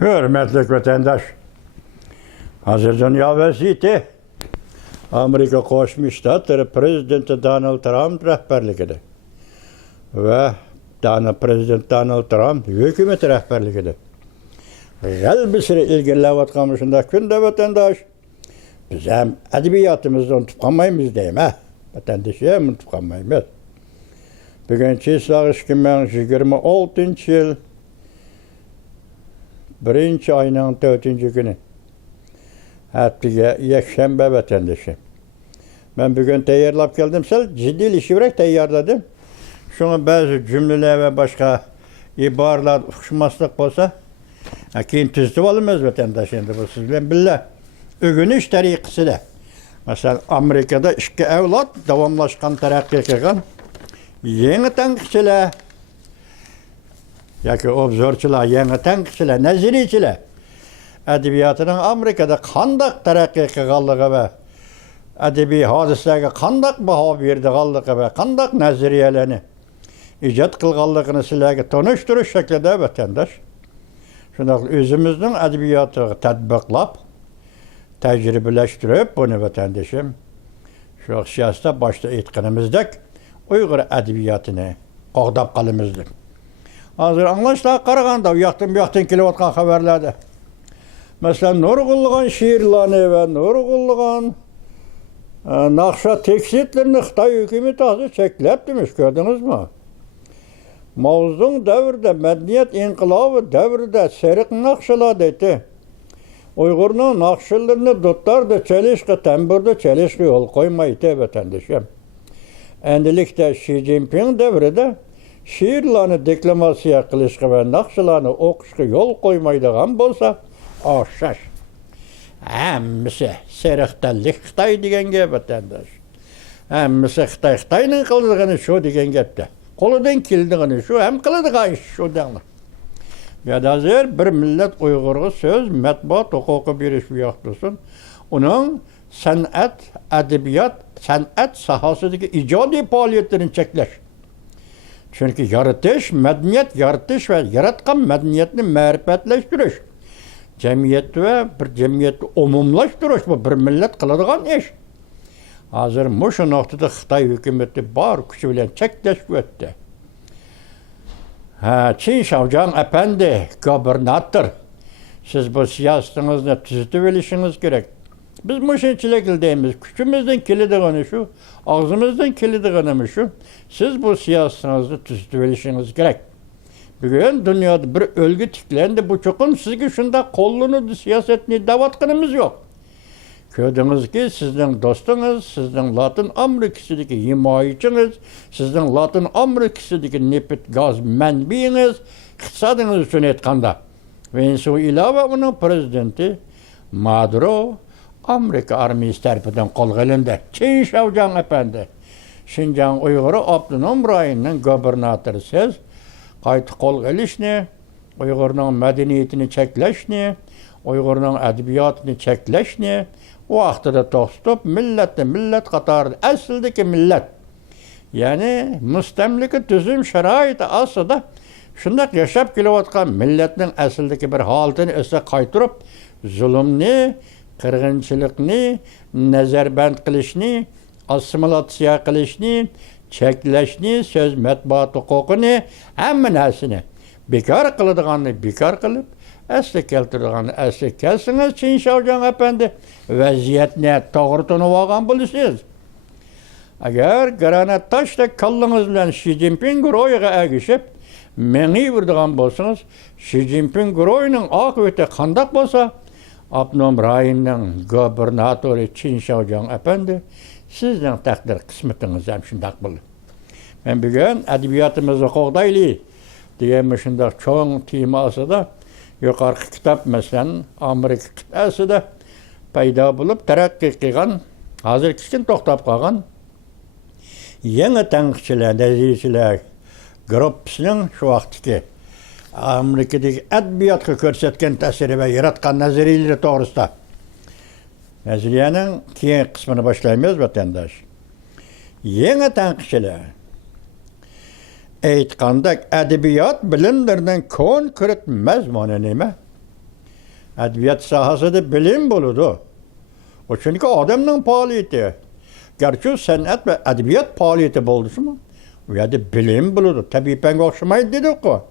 Hürmetli vatandaş, hazır dünya vaziyeti Amerika Koşmuş Ştatları Prezidenti Donald Trump rehberliğinde ve Prezident Donald Trump hükümet rehberliğinde. Elbisini ilgiliyatkan şunda günde vatandaş, biz hem edebiyatımızda unutup kalmayımız deyim ha. Vatandaşı hem unutup kalmayımız. Bugün çiğsağ 2026 yıl 1. ayının 4. günü. Haftiga yakşembe vatandaşı. Ben bugün tayyorlap geldim. Ciddi işi tayyorladım. Şuna bazı cümleler ve başka ibareler uçmaslık olsa keyin tüzüp alınmaz vatandaş endi bu siz bilen billah. Ögünüş tariqisi de. Mesela Amerika'da iki evlat davamlaşkan terakki qilgan yeni tanqıçılar yoki obzorchilar, yangi tanqıçılar, nazariyachilar adabiyotning Amerikada qanday taraqqiy qilganligi va adabiy hodisalarga qanday baho berganligi va qanday nazariyalarni ijod qilganligini sizlarga tanishtirish shaklida vatandosh. Shunday o'zimizning adabiyotiga tatbiqlab, tajribalashtirib buni vatandoshim shu siyosatda boshda aytganimizdek Uyg'ur adabiyotini qo'g'dab qolamizdik. Hozir anglashlarga qaraganda u yoqdan bu yoqdan kelayotgan xabarlarda mesela nurg'unlagan she'rlarni va nurg'unlagan naqsha tekstlarni Xitoy hukumati hozir cheklab demiş, ko'rdingizmi? Mavzun davrida madaniyat inqilobi davrida seriq naqshalar deydi. Uyg'urning naqshalarini dotlarda chalishga, tamburda chalishga yo'l qo'ymaydi vatandoshim. Endilikda Xi Jinping davrida she'rlarni deklamasiya qilishga va naqshalarni o'qishga yo'l qo'ymaydigan bo'lsa, o'xshash. Hammasi seriqdanlik Xitoy degan gap vatandosh. Hammasi Xitoyning qildigani shu degan gapda. Qo'lidan keldigani shu, ham qiladigan ish shu deglar. Hozir bir millat Uyg'urga so'z, matbuot huquqi berish bu yoqdasin. Uning san'at, adabiyot, san'at sohasidagi ijodiy faoliyatlarini cheklash. Chunki yaratish, madaniyat yaratish va yaratgan madaniyatni ma'rifatlashtirish, jamiyat va bir jamiyatni umumlashtirish bu bir millat qiladigan ish. Hozir shu nuqtada Xitoy hukumati bor kuchi bilan cheklashib o'tdi. Çin Şavcan Efendi, gubernator, siz bu siyasetinizni tuzitib olishiniz kerak. Biz mushunchalik deymiz, kuchimizdan keladigan shu, og'zimizdan keladigan shu. Siz bu siyasetinizni tuzitib olishingiz kerak. Bugun dunyoda bir o'lgu tiklandi, bu cho'qim sizga shunda qo'llanadi siyosatni da'vatqinimiz yo'q. Ko'rdingizki, sizning do'stingiz, sizning Latin Amerikasidagi himoyachiniz, sizning Latin Amerikasidagi neft gaz manbeingiz, iqtisodingiz uchun aytganda. Va shu ilova uning prezidenti Maduro Amerika armiyasi tarafidan qo'lga olindi. Çin Şavcan Efendi, Şinjan Uyg'ur avtonom rayoning gubernatori siz qayta qo'lga olishni, Uyg'urning madaniyatini cheklashni, Uyg'urning adabiyotini cheklashni vaqtida to'xtatib, millat qatorida aslidagi millat, ya'ni mustamlika tuzum sharoiti ostida shunday yashab kelayotgan millatning aslidagi bir holatini esa qaytarib, zulmni, qirg'inchilikni, nazarband qilishni, assimilatsiya qilishni, cheklashni, so'z matbuot huquqini, hamma narsani bekor qiladiganni bekor qilib, asli keltirganni asli kelsiniz. Çin Şavcan Efendi vaziyatni to'g'ri tunib olgan bo'lsangiz, agar granat tashdek kallangiz bilan Xi Jinping ro'yiga agishib mengiyverdigan bo'lsangiz, Xi Jinping ro'yining oqibati qanday bo'lsa, avtonom rayonning gubernatori Çin Şavcan Efendi sizning taqdir qismatingiz ham shunday bo'ldi. Men bugun adabiyotimizni qo'g'daylik degan shunday cho'ng temasida yuqorqi kitob masalan Amerika qit'asida paydo bo'lib taraqqiy qilgan, hozir kichkin to'xtab qolgan yangi tanqidchilar, nazariyachilar gruppasining shu vaqtdagi Amerikadagi adabiyotga ko'rsatgan ta'siri va yaratgan nazariyalari to'g'risida nazariyaning keyin qismini boshlaymiz vatandosh. Yangi tanqidchilar aytgandek adabiyot bilimlarining konkret mazmuni nima? Edebiyat sahasida bilim buludu. O çünkü adamın faaliyeti. Gerçi sanat ve edebiyat faaliyeti buldu mu? O ya da bilim buludu. Tabii ben okşamaydı dedik o.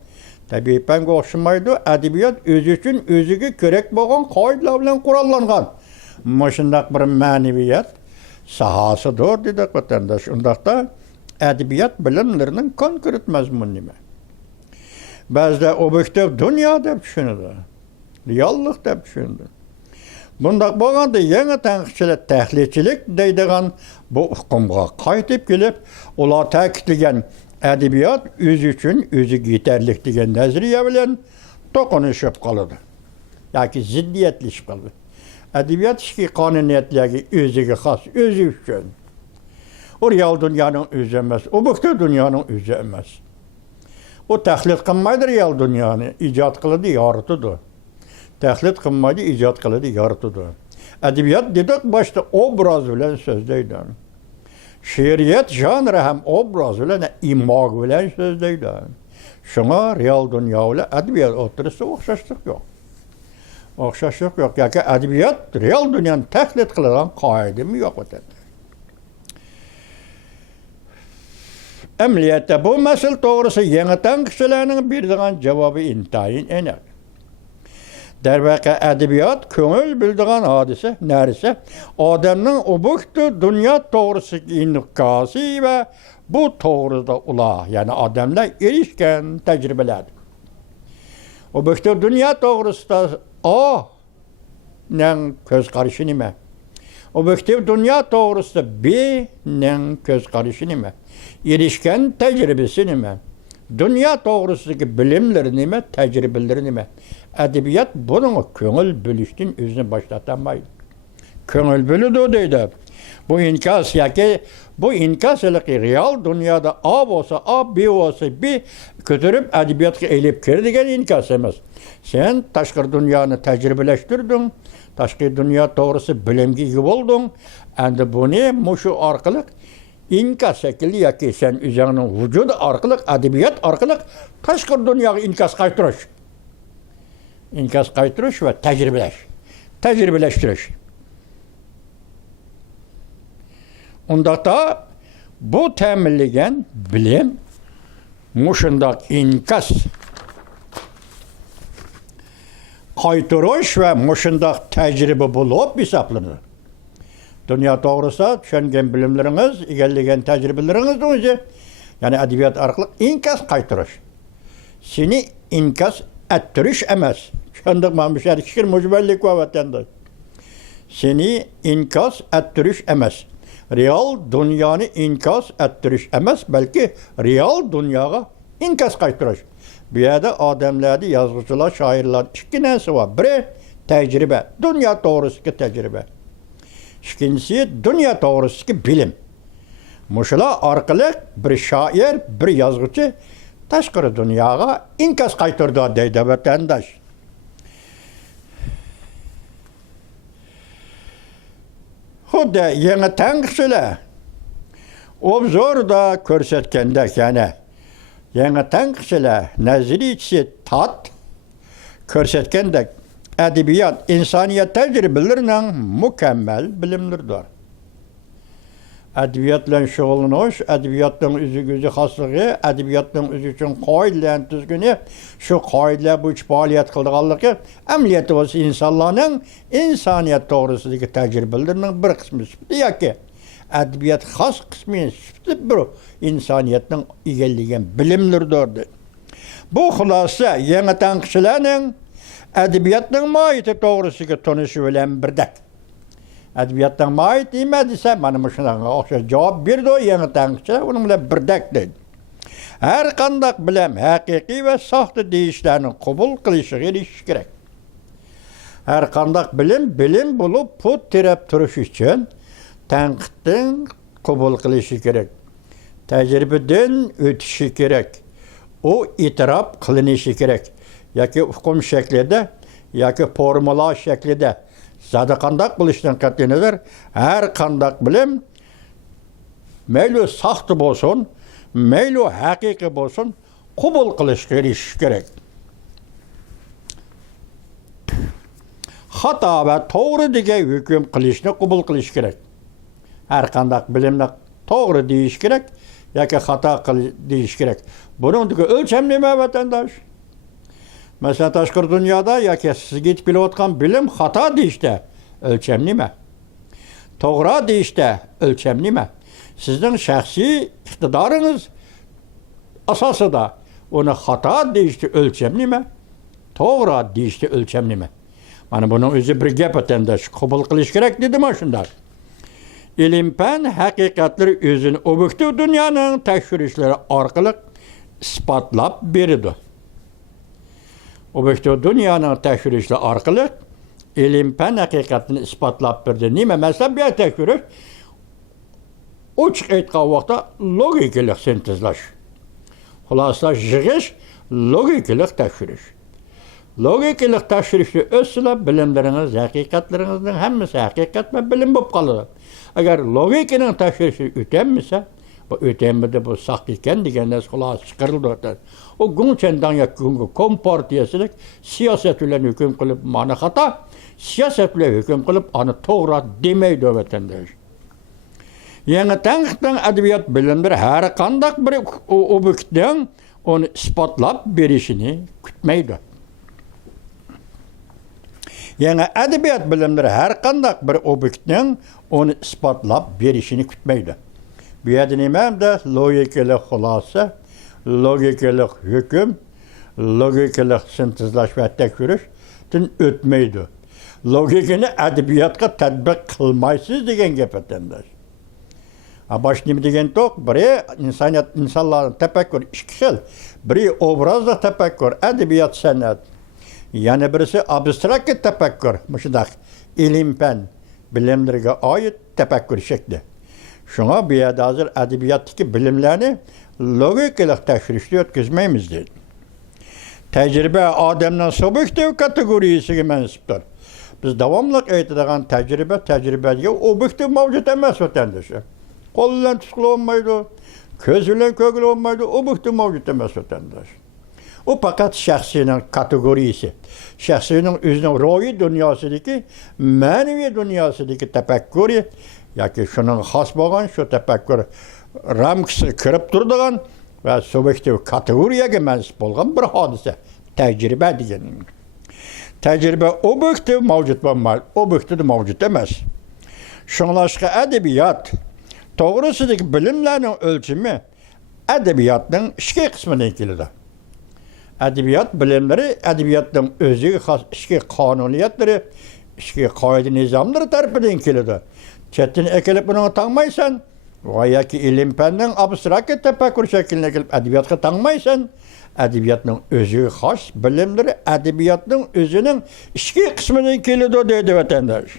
Tabii ben okşamaydı. Edebiyat özü için özüge gerek boğan kayıtlarla kurallangan. Maşındak bir maneviyat sahasıdır dedik vatandaş. Ondakta edebiyat bilimlerinin konkret mazmunu nime. Bazıda objektif dünya dep düşünüdü. Reallık dep düşünüdü. Bundak bolganda yeni tanqıçılık, tahlilçilik deydigan bu hukumga qaytib kelip, ular ta'kidlagan edebiyat özü üçün özü yeterlik degan nazariya bilan to'qinishib qoladi. Yoki ziddiyatlashib qoladi. Edebiyat ishki qonuniyatligi o'ziga xos, o'zi uchun. O real dünyanın özü emas, objektiv dünyanın özü emas. O tahlil qilmaydi real dünyani, ijod qiladi, yoritildi. Tahlil qilmaydi, ijod qiladi, yoritildi. Edebiyat dedik başta obraz bilan so'zlaydi. She'riyat janri ham obraz bilan, imog bilan so'zlaydi. Shunga real dunyo bilan edebiyat o'rtasida o'xshashlik yo'q. O'xshashlik yo'q. Yoki edebiyat real dunyoni tahlil qiladigan qoidami yo'q o'tadi. Emniyette bu mesele doğrusu yeniden kişilerinin birdiğen cevabı intayin ener. Derbaka edebiyat, köngül bildiğen hadise, neredeyse adamın objektif dünya doğrusu inikası ve bu doğruda ula, yani adamla erişken tecrübeler. Objektif dünya doğrusu da A-nen göz karışı nime. Objektif dünya doğrusu da B-nen göz karışı nime. Erişken tecrübesi nime? Dünya doğrusundaki bilimleri nime, tecrübeleri nime? Edebiyat bunun köngül bölüştün özünü başlatamaydı. Köngül bölüdü deydi. Bu inkas yaki, bu inkas ilaki real dünyada A olsa A, B olsa B götürüp edebiyatı eğilip kirdigen inkas emez. Sen taşkır dünyanı tecrübeleştirdin, taşkır dünya doğrusu bilimgi gibi oldun. Endi bunu muşu arkalık İnkas şekilli yaki sen üzerinin vücudu arkalık, edebiyat arkalık taşkır dünyaya inkas kaytırış. İnkas kaytırış ve tecrübeleştiriş. Onda da bu temilligen bilim, muşundak inkas kaytırış ve muşundak tecrübe bulup hesaplanır. Dünya doğrusu düşüngen bilimleriniz, egelligen tecrübeleriniz önce, yani edebiyat arkalık inkas kaytırış. Seni inkas ettiriş emez. Şundak mamışlar kişir mucbellik ve vatandaş. Seni inkas ettiriş emez. Real dünyanı inkas ettiriş emez, belki real dünyaya inkas kaytırış. Bir yerde adamlarda yazıcılar, şairler iki nesi var. Biri tecrübe, dünya doğrusu ki tecrübe. İkincisi dünya doğrusu bilim. Muşula arkalık bir şair, bir yazgıcı taşkırı dünyaya inkas kaytırdı deydi vatandaş. Xuddi yeni tanqışılar obzorda körsetkendek yani yeni tanqışılar naziriyçisi tat körsetkendek edebiyat, insaniyet tecrübelerinin mükemmel bilimlerdir. Edebiyatla şoğlanış, edebiyatın özü haslığı, edebiyatın özü için kaidelerinin düzgünü, şu kaideler bu üç faaliyet kıldıqanlığı, emniyeti olsa insanların insaniyet doğrusundaki tecrübelerinin bir kısmı diyor ki, edebiyat has kısmının bir insaniyetin egelligen bilimlerdir. Bu hulasa yeni tanqışılarının edebiyatın mahiyeti doğrusu tanışı bilen birdek. Edebiyatın mahiyet demediyse, bana şuna cevap verdi o yeni tanqışılar, onunla birdek dedi. Her kandak bilem, hakiki ve sahte deyişlerini kabul kılışı geliş gerek. Her kandak bilim bulup put tirep duruş için tanqıtın kabul kılışı gerek. Tecrübeden ötüşü gerek. O itiraf kılınışı gerek. Yoki hukm şeklinde, yoki formula şeklinde. Zada kandak bilishdan qat'iy nazar, her kandak bilim, meyli saxta bo'lsin, meyli haqiqiy bo'lsin, qabul qilish kerak. xato va to'g'ri degan hukm qilishni qabul qilish kerak. Har qanday bilimni to'g'ri deyish kerak yoki xato deyish kerak. Buningdagi o'lcham nima vatandosh? Masalan, tashqi dunyoda yoki sizga yetib kelayotgan bilim xato deyishda o'lcham nima? To'g'ri deyishda o'lcham nima? Sizning shaxsiy iqtidoringiz asosida uni xato deyishda o'lcham nima? To'g'ri deyishda o'lcham nima? Mana buning o'zi bir gap vatandosh, qabul qilish kerak dedim shunda. İlim-fan haqiqatlar o'zini obyektiv dunyoning tekshirishlari orqali isbotlab beradi. Obyektiv dunyoning tekshirishlari orqali ilim-fan haqiqatini isbotlab berdi. Nima? Masalan, bu tekshirish ochiq aytgan vaqtda logikalik sintezlash. Xuloslash, yig'ish, logikalik tekshirish. Logikalik tekshirishni o'zsizlar bilimlaringiz, haqiqatlaringizning hammasi haqiqat va bilim bo'lib qoladi. Agar logikaning tekshirishi o'tolmasa, bu o'tolmadi, bu saxt ekan degan narsa xulosa chiqarildi. O Gungchendan yakıngi kompartiyasilik siyosat bilan hukm qilib, mana xato, siyosat bilan hukm qilib, ani to'g'ri demaydi vatandosh. Yangi tanqiddan adabiyot bilimlari har qanday bir obyektdan onu isbotlab berishini kutmaydi. Yani edebiyat bilimleri her kandak bir obyektden onu isbotlab berishini kutmaydi. Bu yerda nimada logikalik xulasa, logikalik hukm, logikalik sintezlash va tekshirishdan o'tmaydi. Logikani adabiyotga tatbiq qilmaysiz degan gap vatandosh. Baş nima degan to'q, biri insonlarning tafakkur ikki xil. Biri obrazda tafakkur, adabiyot san'at. Yani birisi abstrakt tefekkür, müşdak ilim-fan bilimlerine ait tefekkür şekli. Şuna bir yerde hazır edebiyattaki bilimlerini logikalık tekşirişte ötküzmeyimiz değil. Tecrübe adamdan subjektif kategorisiga mensuptur. Biz davamlıq aytadigan tecrübeye objektif mavcut emas vatandaşı. Qol bilan tusqil olmaydi, ko'z bilan ko'ngil olmaydi, objektif mavcut emas vatandaş. O fakat şahsinin kategorisi, şahsinin özünün ruhi dünyasındaki, manevi dünyasındaki tefekkürü, yoki şunun xos bo'lgan, şu tefekkür ramkasini kirib turadigan va subjektiv kategoriyaga mansub bo'lgan bir hodisa, tecrübe degan. Tecrübe objektiv mavjud bo'lmaydi, objektiv mavjud emas. Şunlaşqa adabiyot to'g'risidagi bilimlarning o'lchami adabiyotning ikki qismidan keladi. Edebiyat bilimleri, edebiyatın özü xas işki kanuniyatları, işki qoida nizamları tarafından keladi. Çetin ekilip bunu tanımaysan, veya ki ilim-fanning abstrakt tefekkür şekline gelip edebiyatga tanımaysan, edebiyatın özü xas bilimleri, edebiyatın özünün işki kısmından keladi deydi vatandaş.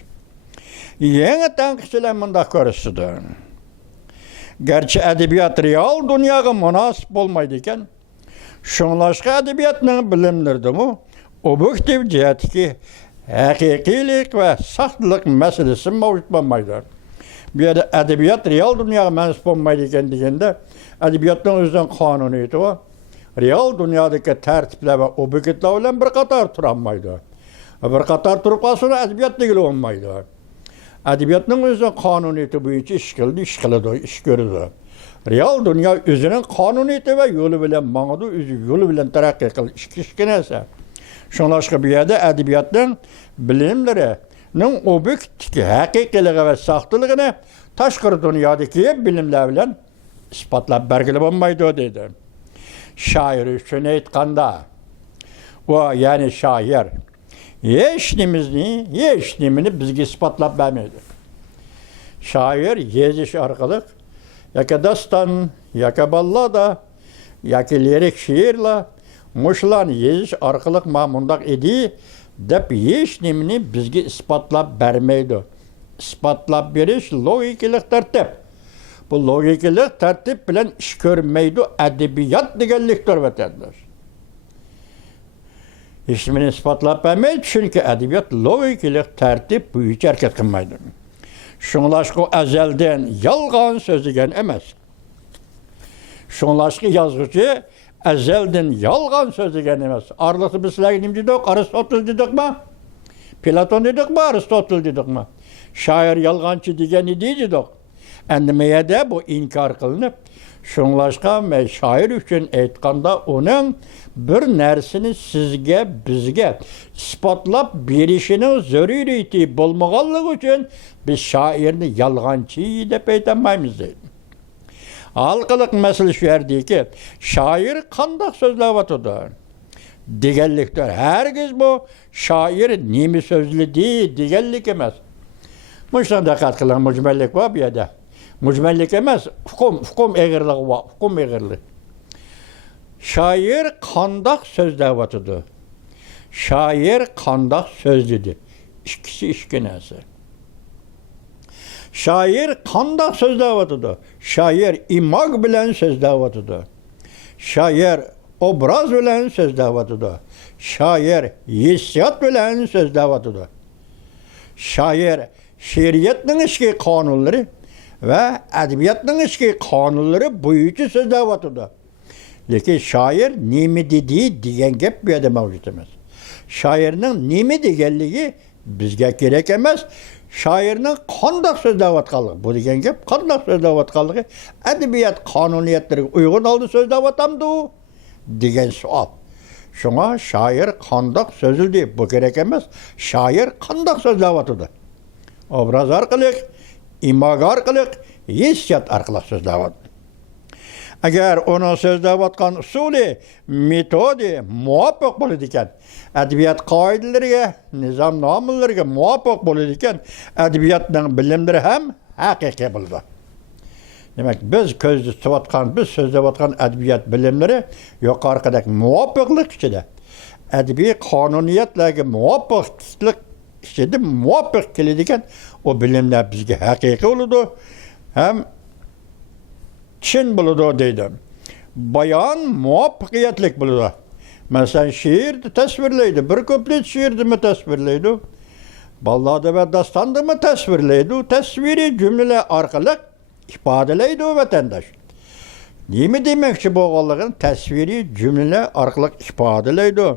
Yeni tanqidçilar mundaq ko'rishdi. Gerçi edebiyat real dunyoga munosib bo'lmaydi ekan. Şunlaşqa edebiyatning bilimlerimi obyektiv jihatdagi haqiqiylik va saxtlik masalasi mavjud bo'lmaydi. Bu yerda edebiyat real dunyoga mansub bo'lmaydi ekan deganda, edebiyatning o'zidan qonuniyati va real dunyodagi tartiblar va obyektlar bilan bir qator turolmaydi. Bir qator turib qolsa, edebiyat degili bo'lmaydi. Edebiyatning o'zidan qonuniyati bo'yicha ish qiladi, ish ko'radi. Real dünya özünün kanuniyeti ve yolu bilen mağdu, yolu bilen terakki kıl, işki neyse. Şunlaşqa bir yerde edebiyatın bilimlerinin obyektiki hakikiliği ve sahtılığını taşqır dünyadaki bilimler bilen ispatlab belgili olmaydı dedi. Şair üçün aytqanda, o yani şair, hiç nimini bizge ispatlab vermeydi. Şair yeziş arkalık, yoki daston, yoki ballada, yoki lirik she'rlar, mushlarni yezish orqali ma'mundaq edi deb hech nimani bizga isbotlab bermaydi. Isbotlab berish logikalik tartib. Bu logikalik tartib bilan ish ko'rmaydi adabiyot deganlikdir vatandosh. Hech nimani isbotlab bermaydi, chunki adabiyot logikalik tartib bo'yicha harakat qilmaydi. Şunlaşqa əzəldən yalğan sözügən emas. Şunlaşqa yazğıcı əzəldən yalğan sözügən emas. Arlıqı bizlərə nim dedik, Aristotel dedik mi? Platon dedik mi, Aristotel dedik mi? Şair yalğançı degeni dedik. Endimeye de bu inkar kılınıp, şunlaşkan ve şair üçün aytqanda onun bir nersini sizge, bizge ispatlap berişinin zörüriyeti bolmağanlık üçün biz şairini yalğançı dep aytamaymiz deydi. Halkılık mesele şu yerdi ki, şair qandaq sözləvatıdı. Degellikler, herkes bu şair nimi sözlü değil, degellik emez. Muştan da katkılan mücmellik var bir yerde. Mücmellik emez, hukum eğirliği var, hukum eğirliği. Şair qandaq sözləvatıdı. Şair qandaq sözlüdür. İkisi işkinəsi. Şair qandaq sözləvatıdı. Şair imag bilen sözləvatıdı. Şair obraz bilen sözləvatıdı. Şair hissiyat bilen sözləvatıdı. Şair şiiriyetin işki kanunları ve edebiyatın işki kanunları boyucu sözləvatıdı. Lekin şair nemi dediği diyen gep bir yerde mevcut emez. Şairinin nemi degenliği bizge gerek emez. Şairinin qandaq sözləvatqanlığı, bu degen gep qandaq sözləvatqanlığı edebiyat kanuniyetleri uygun aldı sözləvatamdı o degen sual. Şuna şair qandaq sözüldü, bu gerek emez. Şair qandaq sözləvatıdı. Obraz arqılıq, imag arqılıq, hissiyat arqılıq sözləvatıdı. Eğer onun sözləvatqan usulü, metodi muvaffaq bolu diken, edebiyat kaidelerine, nizam namıllarına muvaffaq bolu diken, edebiyatın bilimleri hem hakiki buldu. Demek biz közlü sıvatkan, biz sözləvatqan edebiyat bilimleri yok arkadaki muvaffaqlık içinde. Edebi kanuniyetlerine muvaffaqlık içinde muvaffaq kelediken o bilimler bizge hakiki oldu. Hem Çin buludu deydi. Bayan muvaffakiyetlik buludu. Mesela şiir tasvirleydi. Bir kuplet şiirdi mi tasvirleydi. Ballada ve dastandı mı tasvirleydi. Tasviri cümleler arkalık ifadeleydi o vatandaş. Neymi demek ki bu oğulların tasviri cümleler arkalık ifadeleydi.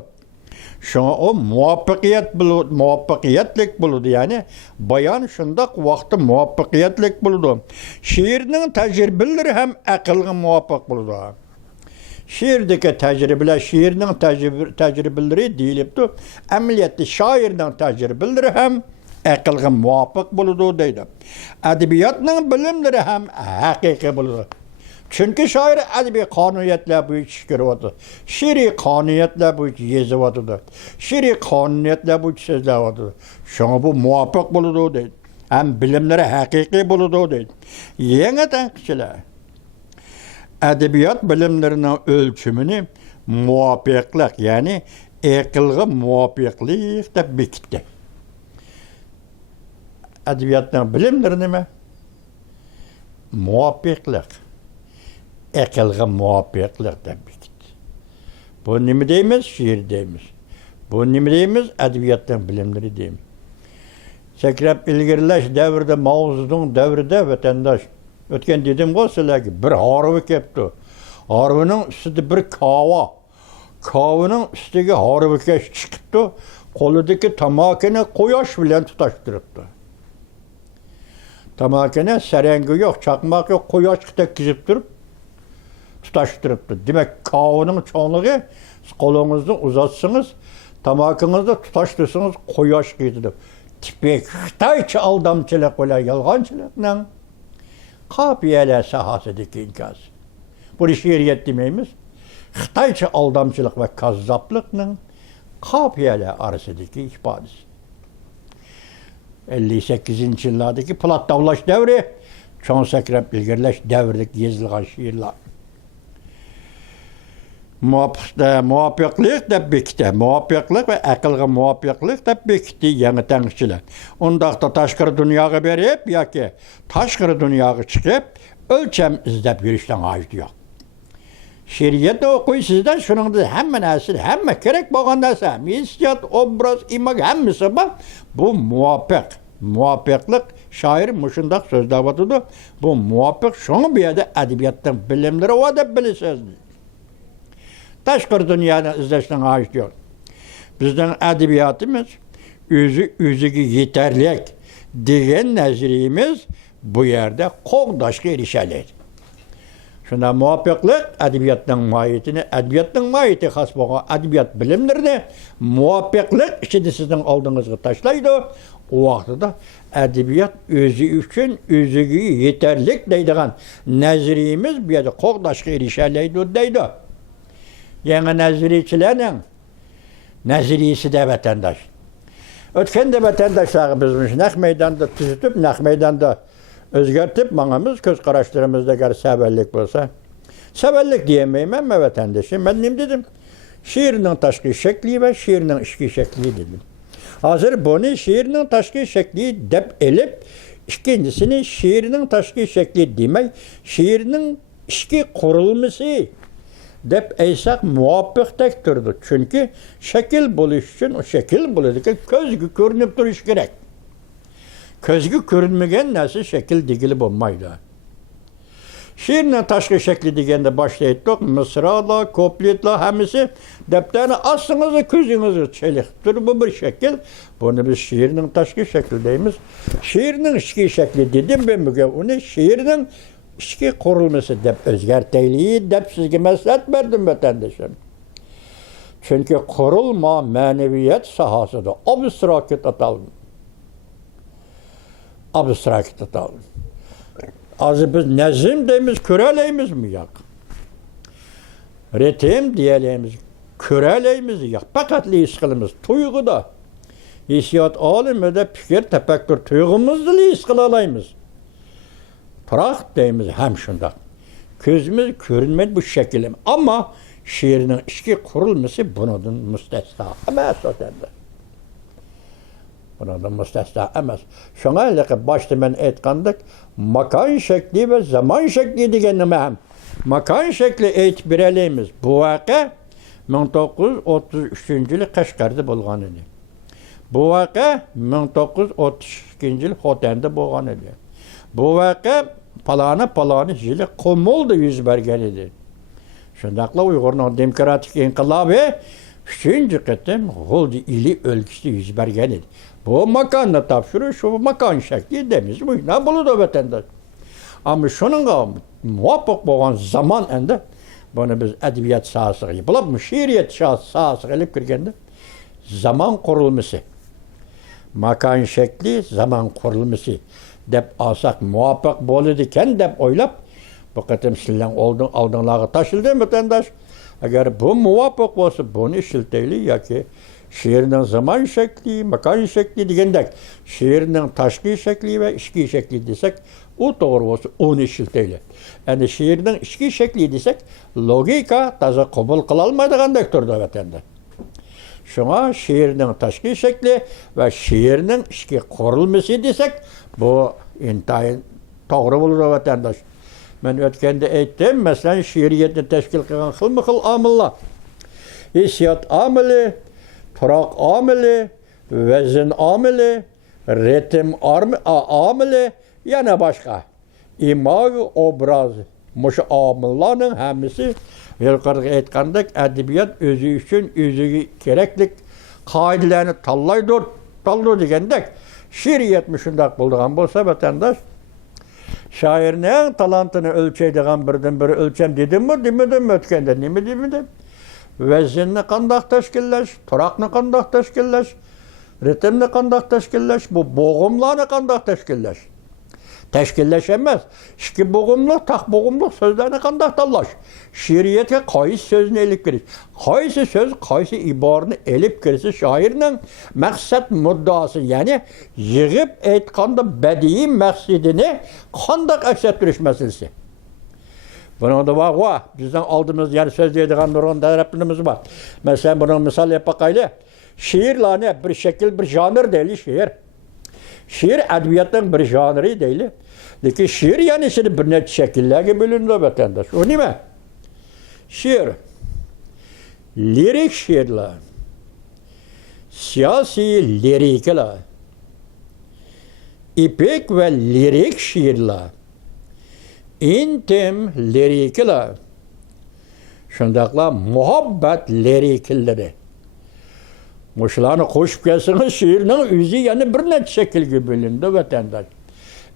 Şuna o muvaffakiyetlik buludu yani. Bayan şundak vakti muvaffakiyetlik buludu. Şiirinin tecrübeleri hem akılga muvaffak buludu. Şiirdeki tecrübeler, şiirinin tecrübeleri deyilipti. Emniyette şairinin tecrübeleri hem akılga muvaffak buludu deydi. Edebiyatının bilimleri hem hakiki buludu. Çünkü şair edebi kanuniyetler bu iş görüyordu. Şiiri kanuniyetler bu iş yazıyordu. Şiiri kanuniyetler bu iş sözlüyordu. Şuna bu muvaffak buludu değil. Hem bilimleri hakiki buludu değil. Yeniden kişiler edebiyat bilimlerinin ölçümünü muvaffaklık yani akılga muvaffaklık da bitti. Edebiyatın bilimleri mi? Muvaffaklık. Akılga muvaffaklık da bitti. Bu nimi deyimiz? Şiir deyimiz. Bu nimi deyimiz? Edebiyattan bilimleri deyimiz. Sekrep ilgirleş devirde, Mao Zedong devirde vatandaş. Ötken dedim o ki bir harbi kepti. Harbinin üstünde bir kava. Kavanın üstündeki harbi keş çıktı. Koludaki tamakine koyaş bilen tutaştırıptı. Tamakine serengi yok, çakmak yok, koyaş tek gizip durup tutaştırıptı. Demek kavanın çoğunluğu kolunuzu uzatsınız, tamakınızda tutaştırsınız, koyaş giydirip. Tipik Xitayçı aldamçılık ve yalgancılıkla kapiyeler sahasındaki inkaz. Bu şiiriyet demeyimiz, Xitayçı aldamçılık ve kazzaplıkla kapiyeler arasındaki ifadesi. 58. yıllardaki Plat Davlaş devri, Çoğun Sekrep ilgirleş devirdik yazılgan şiirler. Muvaffaklık da bitti. Muvaffaklık ve akılga muvaffaklık da bitti yeni tanışçılar. Ondaqda taşkırı dünyaya berip ya ki taşkırı dünyaya çıkıp ölçem izlep yürüyüşten acıdı yok. Şiiriyette okuy sizden şunun da hemen nesil, hemen gerek bağın neyse, hissiyat, obraz, imag, hemmisi bak. Bu muvaffaklık şair muşundak sözde vatıdı. Bu muvaffak şunu bir yerde edebiyattan bilimleri o da bilisizdi. Taşkır dünyanın izleşten ağaç diyor. Bizden edebiyatımız özüge yeterlik degen nazariyimiz bu yerde qoğdaşqa erişeliydi. Şuna muvaffaqlık edebiyatın mahiyeti has boğan edebiyat bilimlerini muvaffaqlık içinde sizin aldığınızı taşlaydı. O vaxtıda edebiyat özü üçün özüge yeterlik deydiğen nazariyimiz bir yerde qoğdaşqa erişeliydi deydi. Yeni nazariyçilerin nazariyesi de vatandaş. Ötken de vatandaşlarımızmış nak meydanda tüzütüp, nak meydanda özgertip, manamız göz qaraşlarımızda gar səbəllik bolsa. Səbəllik diyemeyim ama vatandaşım. Ben ne dedim? Şiirinin taşqi şekli ve şiirinin işki şekli dedim. Hazır bunu şiirinin taşqi şekli dep elip, ikincisini şiirinin taşqi şekli demek, şiirinin işki kurulması dep eysak muvaffaq tek durdu. Çünkü şekil buluş için o şekil buludaki közgü görünüp duruş gerek. Közgü görünmegen nasıl şekil digili olmaydı. Şiirle taşqi şekli degende başlayıttık. Mısrala, kopletla hemisi depteni aslınızı közünüzü çeliktir. Bu bir şekil. Bunu biz şiirinin taşqi şekli deyimiz. Şiirinin işki şekli dedim ben bugün. Onu şiirinin işki kurulması dep özgerteyliği dep sizge meslet verdim vatandaşım. Çünkü kurulma maneviyat sahasıda abstrakit atalım. Abstrakit atalım. Azı biz nezim deyimiz, köreleyimiz mi yak? Ritim diyeleyimiz, köreleyimiz yak. Fakat liyiskılımız tuyguda. Hissiyat alimede fikir, tefekkür tuygumuzda liyiskılalayımız. Pırak deyimiz hem şunda. Közümüz görünmedi bu şekilde. Ama şiirinin işki kurulması bunun müstesna. Ama sotende. Bunun müstesna emez. Şuna ile başta ben etkandık. Makan şekli ve zaman şekli diyenime hem. Makan şekli etbireliyimiz. Bu vaka 1933 yılı Kaşgar'da bulgan idi. Bu vaka 1932 yılı Xotan'da bulgan idi. Bu vaka palana jili Qumul'da yüz bergen idi. Şundakla Uygur'un demokratik inkılabı 3. kıtım Guldi ili ölküsü yüz bergen idi. Bu makanla tapşırıyor, şu makan şekli demiz. Bu ne buludu vatandaş? Ama şununla muvaffak olan zaman ende bunu biz edebiyat sahası yapılıp mı şiiriyet sahası gelip girgende zaman kurulması. Makan şekli zaman kurulması dep alsak muvaffak boludiken dep oylap bu kıtım sizden aldığınlağı taşıldı vatandaş. Eğer bu muvaffak olsa bunu işilteyli ya ki şiirinin zaman şekli, makan şekli degендek, şiirinin taşqi şekli ve işki şekli desek, o doğru olsa onu işilteyli. Yani şiirinin işki şekli desek, logika taza kabul kılalmaydıgandek turdu vatanda. Şuna şiirinin taşqi şekli ve şiirinin işki kurulması desek, bu intayın doğru bulur vatandaş. Ben ötkende ettim, mesela şiiriyetini teşkil kılan xıl amillar. Hissiyat amili, Turak amili, vezin amili, ritim amili, yana başka. İmag, obraz, muş amillarının hemisi yukarıda etkandık edebiyat özü için özü gereklik kaidelerini tallaydır degendek şiiriyet şundak bulduğun bolsa vatandaş şairin en talantını ölçeydiğen birden biri ölçem dedim mi demedim mi ötkende ne mi demedim? Vezinni qandaq teşkilleş, turakni qandaq teşkilleş, ritimni qandaq teşkilleş, bu boğumlarni qandaq teşkilleş. Teşkilleş emez. İki boğumluk, tak boğumluk sözlerini qandaq tallaş. Şiiriyetke qaysi sözünü elip giriş. Qaysi söz, qaysi ibarını elip girisi şairinin məqsəd muddası, yani yığıp etqanda bədii məqsidini qandaq əksəttiriş meselesi. Bunun da var. Bizden aldığımız yani söz dediğin nurun tarafımız var. Mesela bunun misal yapakayla. Şiir ne? Bir şekil, bir janr değil şiir. Şiir edebiyatın bir janrı değil. Lakin şiir yani şimdi bir net şekillerle bölünüyor vatandaş. O ne mi? Şiir. Lirik şiirler. Siyasi lirikler. İpek ve lirik şiirler. İntim lirikler. Şundakla muhabbet lirikleri. Muşlarını koşup gelsiniz, şiirinin yüzü yani bir net şekilde bölündü vatandaş.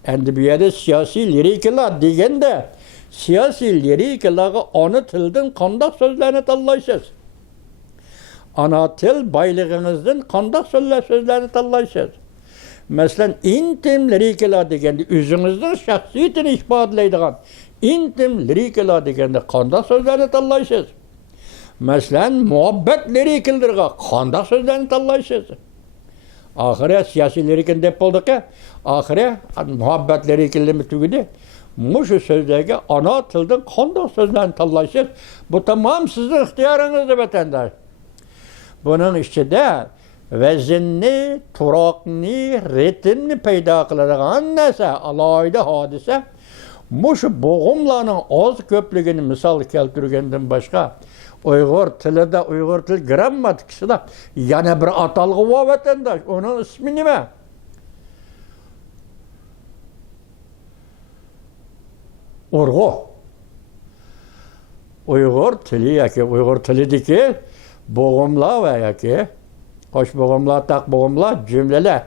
Endi bir yerde siyasi lirikler degende, siyasi liriklarga ana tilden qandaq sözlerini tanlaysız. Ana til baylığınızdan qandaq sözlerini tanlaysız. Mesela intim liriklar degende özünüzün şahsiyetini ifadelaydigan intim liriklar degende qandaq sözlerini tanlaysız. Mesela muhabbet liriklarga qandaq sözlerini tanlaysız. Ahire siyasi lirikin dep bolduq ya, ahire muhabbet lirikilimi tügüdü. Muşu sözlerge ana tilden qandaq sözlerini tanlaysız. Bu tamam sizin ixtiyarınızda vatandaş. Bunun içinde vezinni, turakni, ritimni payda qiladigan narsa, alayda hodisa. Muşu boğumlarning oz köplüğünü misal keltirgenden başqa Uyghur tilida, Uyghur til grammatikasida yana bir atalgı var vatandaş. Onun ismi nima? Urgu. Uyghur tili yoki Uyghur tilidagi bo'g'imlar va yoki qo'sh bo'g'imlar, taq bo'g'imlar, jumlalar.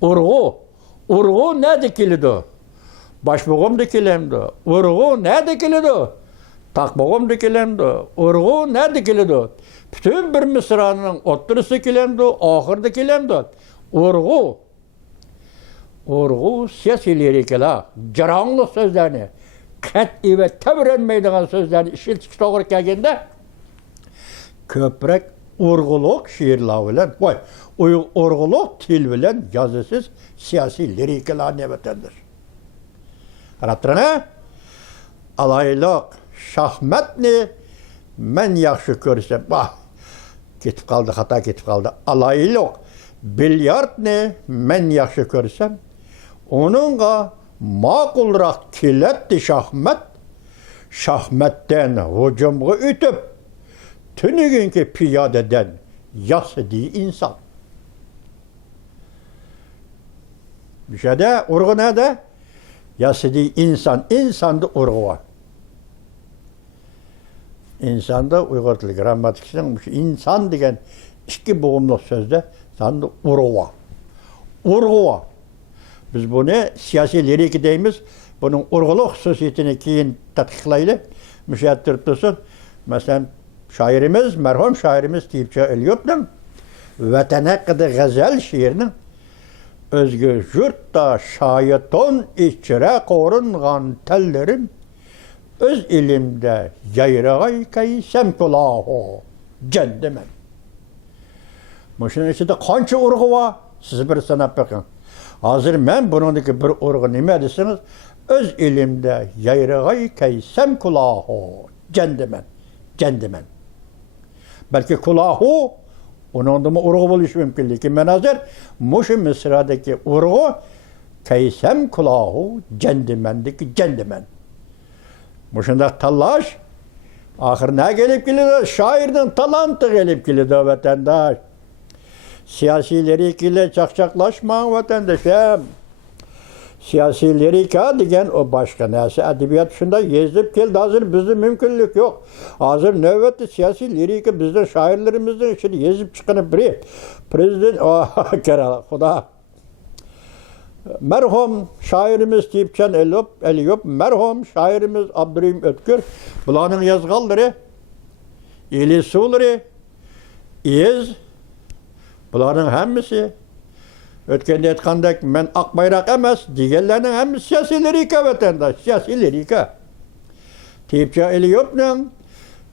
Urgu. Urgu nerede keladi? Baş bo'g'imda kelamdi. Urgu nerede keladi? Tak boğum dikilendi, urgu ne dikilendi? Bütün bir mısranın ottırısı kilendi, ahır dikilendi. Urgu. Urgu siyasi lirikler, caranlı sözlerini, kat'i ve tevrenmeydiğin sözlerini işiltiki doğru geldiğinde köprek urguluk şiirler bilen, urguluk til bilen yazısız siyasi lirikler ne vatandır. Arattırına alaylık, şahmatni men yaxşı ko'rsam, ketib qoldi, xato ketib qoldi. Alayliq, bilyardni men yaxşı ko'rsam, onunga ma'qulroq keladi şahmat. Şahmatdan hujumga o'tib, tuniginki piyodadan yasidi inson. Bu yerda urg'u nada? Yasidi inson, insonda urg'u var. İnsanda Uyghur tili grammatikasının insan degen iki boğumluk sözde sanda urgu var. Urgu var. Biz bunu siyasi lirik deyimiz, bunun urguluk hususiyetini keyin tatqiqlaylı, müşahit dursun. Mesela şairimiz, merhum şairimiz Tiyipçi Elyop'nun Vatan hakkında gazel şiirinin özgür yurtta şayeton içire korungan tellerim öz ilimde yayrağay kaysem kulahu cendemen. Muşun içinde kança urgu var? Siz bir sanat bakın. Hazır ben bunundaki bir urgu nime desiniz? Öz ilimde yayrağay kaysem kulahu cendemen. Cendemen. Belki kulahu onun da mı urgu buluş mümkün. Lakin ben hazır Muşun Mısra'daki urgu kaysem kulahu cendemendeki cendemen. Muşunda talaş, ahırına gelip geldi, şairden talantı gelip geldi vatandaş. Siyasileri çakçaklaşma vatandaşım. Siyasileri degen o başka neyse edebiyat şunda yazıp geldi, hazır bizde mümkünlük yok. Hazır nöbette siyasileri bizden şairlerimizden şimdi yazıp çıkanı biri. Prezident, Kerala, Huda. Merhum şairimiz Tiyipçi Elyop, merhum şairimiz Abdurrahim Ötkür, bulanın yazgalları, İlisuları, İyiz, bulanın hemmisi, ötkende etkandak men ak bayrak emez, diğerlerinin hemmisi siyasi lirika vatandaş, siyasi lirika. Tiyipçi Elyop'nun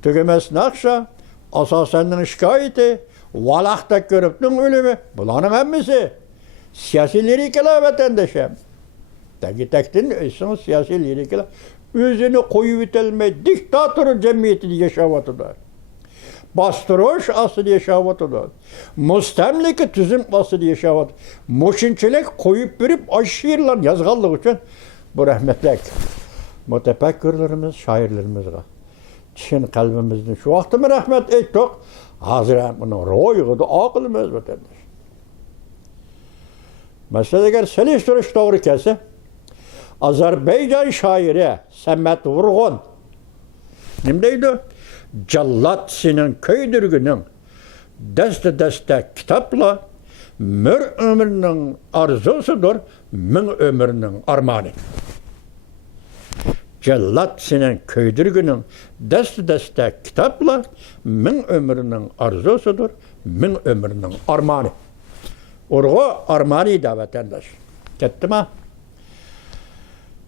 tügemez nakşa, asaseninin şikayeti, valakta görüptün ölümü, bulanın hemmisi. Siyasi lirikler vatandaşım. Tektin öylesin siyasi lirikler. Özünü koyu bitelme diktatör cemiyetini yaşavatılar. Bastırış asıl yaşavatılar. Mustemliki tüzüm asıl yaşavatılar. Moşinçilik koyup verip aşırılan yazgallık için bu rahmetlik mütefekkirlerimiz, şairlerimiz var. Çin kalbimizden şu vakti mi rahmet ettik? Hazır bunu royuğu da akılımız vatandaş. Mesela eğer seliştiriş doğru kelse, Azerbaycan şairi Samet Vurgun, nimdeydi? Callat senin köydürgünün, deste kitapla mür ömrünün arzusudur, min ömrünün armanı. Cellat senin köydürgünün deste kitapla min ömrünün arzusudur, min ömrünün armanı. Orga armanı da vatandaş. Gitti mi?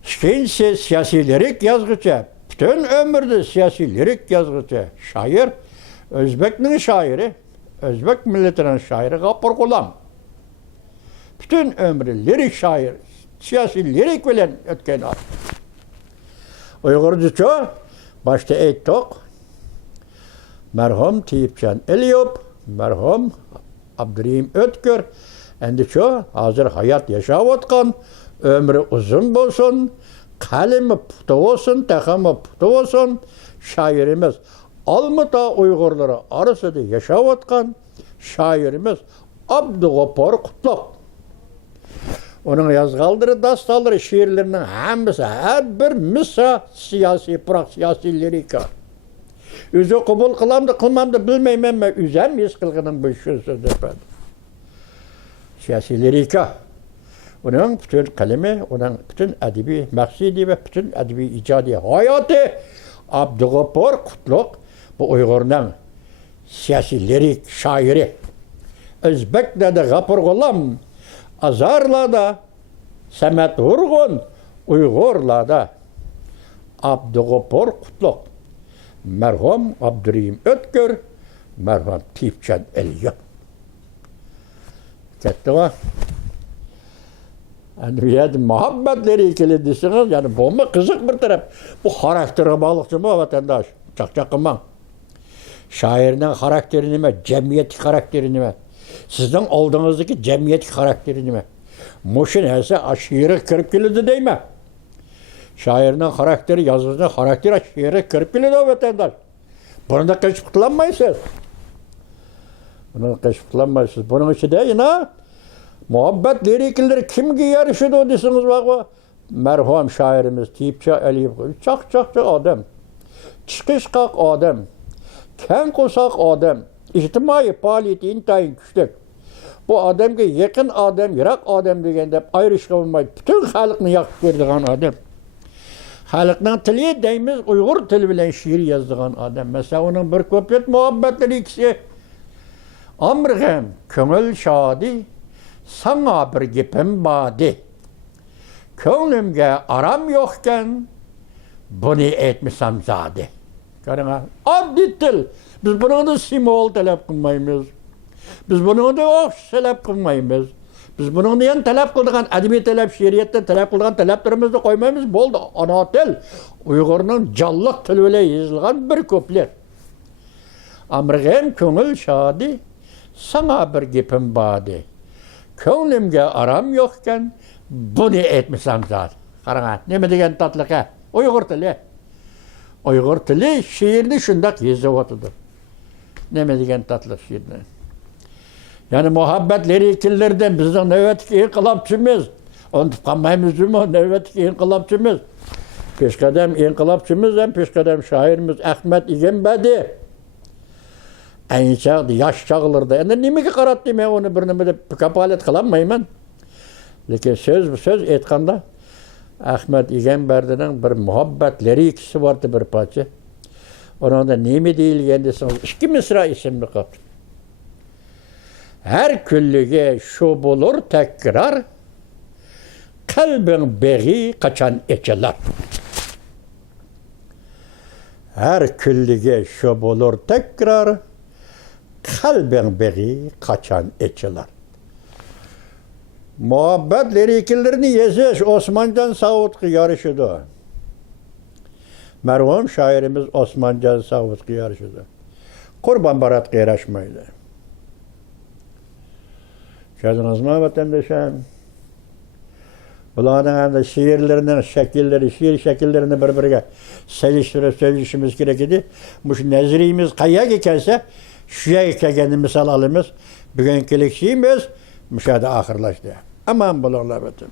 Şinsi siyasi lirik yazgıcı, bütün ömürde siyasi lirik yazgıcı şair, Özbek'nin şairi, Özbek milletinin şairi Gapur Gulam. Bütün ömrü lirik şair, siyasi lirik bilen ötken adam. Uygurcuçu başta ettik, merhum Tiyipcan Eliyop, merhum Abdurrahim Ötkür, endiço hazır hayat yaşavatkan, ömrü uzun bolsun, kalemi putu olsun, takımı putu olsun, şairimiz Almıta Uygurları arasında yaşavatkan şairimiz Abdugopor Kutluk. Onun yazgaldırı, dastalları, şiirlerinin hemisi, her bir misa siyasi, siyasi lirika. Üzü kubul kılamdı, kılmamdı bilmeyim ama üzem yüz kılgının bu sözü efendim. Siyasi lirika. Onun bütün kalemi, onun bütün edebi maksidi ve bütün edebi icadi hayatı Abdugopor Kutluk bu Uygur'un siyasi lirik şairi. Özbek'de de Gapur Gulam, Azarla'da Samet Vurgun, Uygurla'da Abdugopor Kutluk, merhum Abdurrahim Ötkür, merhum Tiyipcan Eliyop. Gitti mi? Yani muhabbetleri ikili desiniz, yani bu mu kızık bir taraf. Bu karakteri balıkçı mı vatandaş? Çak kımam. Şairinin karakterini mi, cemiyet karakterini mi? Sizden olduğunuzdaki cemiyet karakterini mi? Muşin hese aşırı kırıp kilidi değil mi? Şairinin karakteri, yazısının karakteri aşırı kırıp kilidi o vatandaş. Bunu da keşfetlanmayısınız. Bunu da keşfetlanmayısınız. Bunun için değil ha? Muhabbet lirikleri kim ki yarışıdı o desiniz bak. Merhum şairimiz Tiyipcan Eliyop. Çak adam. Çıkışkak adam. Ken kosak adam. İçtimai faaliyeti intayin güçlük. Bu adam ki yakın adam, yirak adam degende ayrışka olmaydı. Bütün halkını yakıp verdiğin adam. Halkının tili deyimiz Uygur tili bilen şiir yazdığın adam. Mesela onun bir köplet muhabbetleri ikisi. Amrgem köngül şadi, sana bir gipim badi. Könglimge aram yokken, bunu etmişsem zade. Karına, addi dil. Biz bunu da simol talep kılmayımız. Biz bunu da ox talep kılmayımız. Biz bunu da yan talep kıldığın, edebi talep, şiiriyetten talep kıldığın taleplerimizi de koymayımız boldu. Ana dil, Uygur'un callak tiliyle yazılgan bir köpler. Amrgem köngül şadi, sana bir gipim badi. Könglimge aram yokken, bunu etmişsem zat. Karana, ne mi degen tatlık ha? Uygur tili. Uygur tili şiirini şundak yazıvatıdır. Ne mi degen tatlık şiirini. Yani muhabbet lirikillerden bizden nöbetki inkılapçımız. Onu tıkanmayımız mı? Nöbetki inkılapçımız. Peşkadem inkılapçımız hem peşkadem şairimiz Ahmet İgenbedi. En çağdı, yaş çağılırdı. Yani nimi ki karattım ya onu birine de kapalet kılamayım ben. Lakin söz etkanda Ahmet İgenberdi'nin bir muhabbet lirikisi vardı bir parça. Onun da nimi değil kendisiniz. İki Mısra isimli kat. Her küllüge şu bulur tekrar, kalbin beği kaçan eçeler. Her küllüge şu bulur tekrar, kalbin beği kaçan eçeler. Muhabbet liriklerini yazış Osmancan Savutku yarışıdı. Merhum şairimiz Osmancan Savutku yarışıdı. Kurban Barat yarışmaydı. Şadınız mı vatandaşım? Bunların da şiirlerinin şekilleri, şiir şekillerini birbirine sevişimiz gerekirdi. Bu nezrimiz kayak ikense şuya iken misal alımız, bugünkülük şeyimiz müşahede ahırlaştı. Aman bulurlar bütün.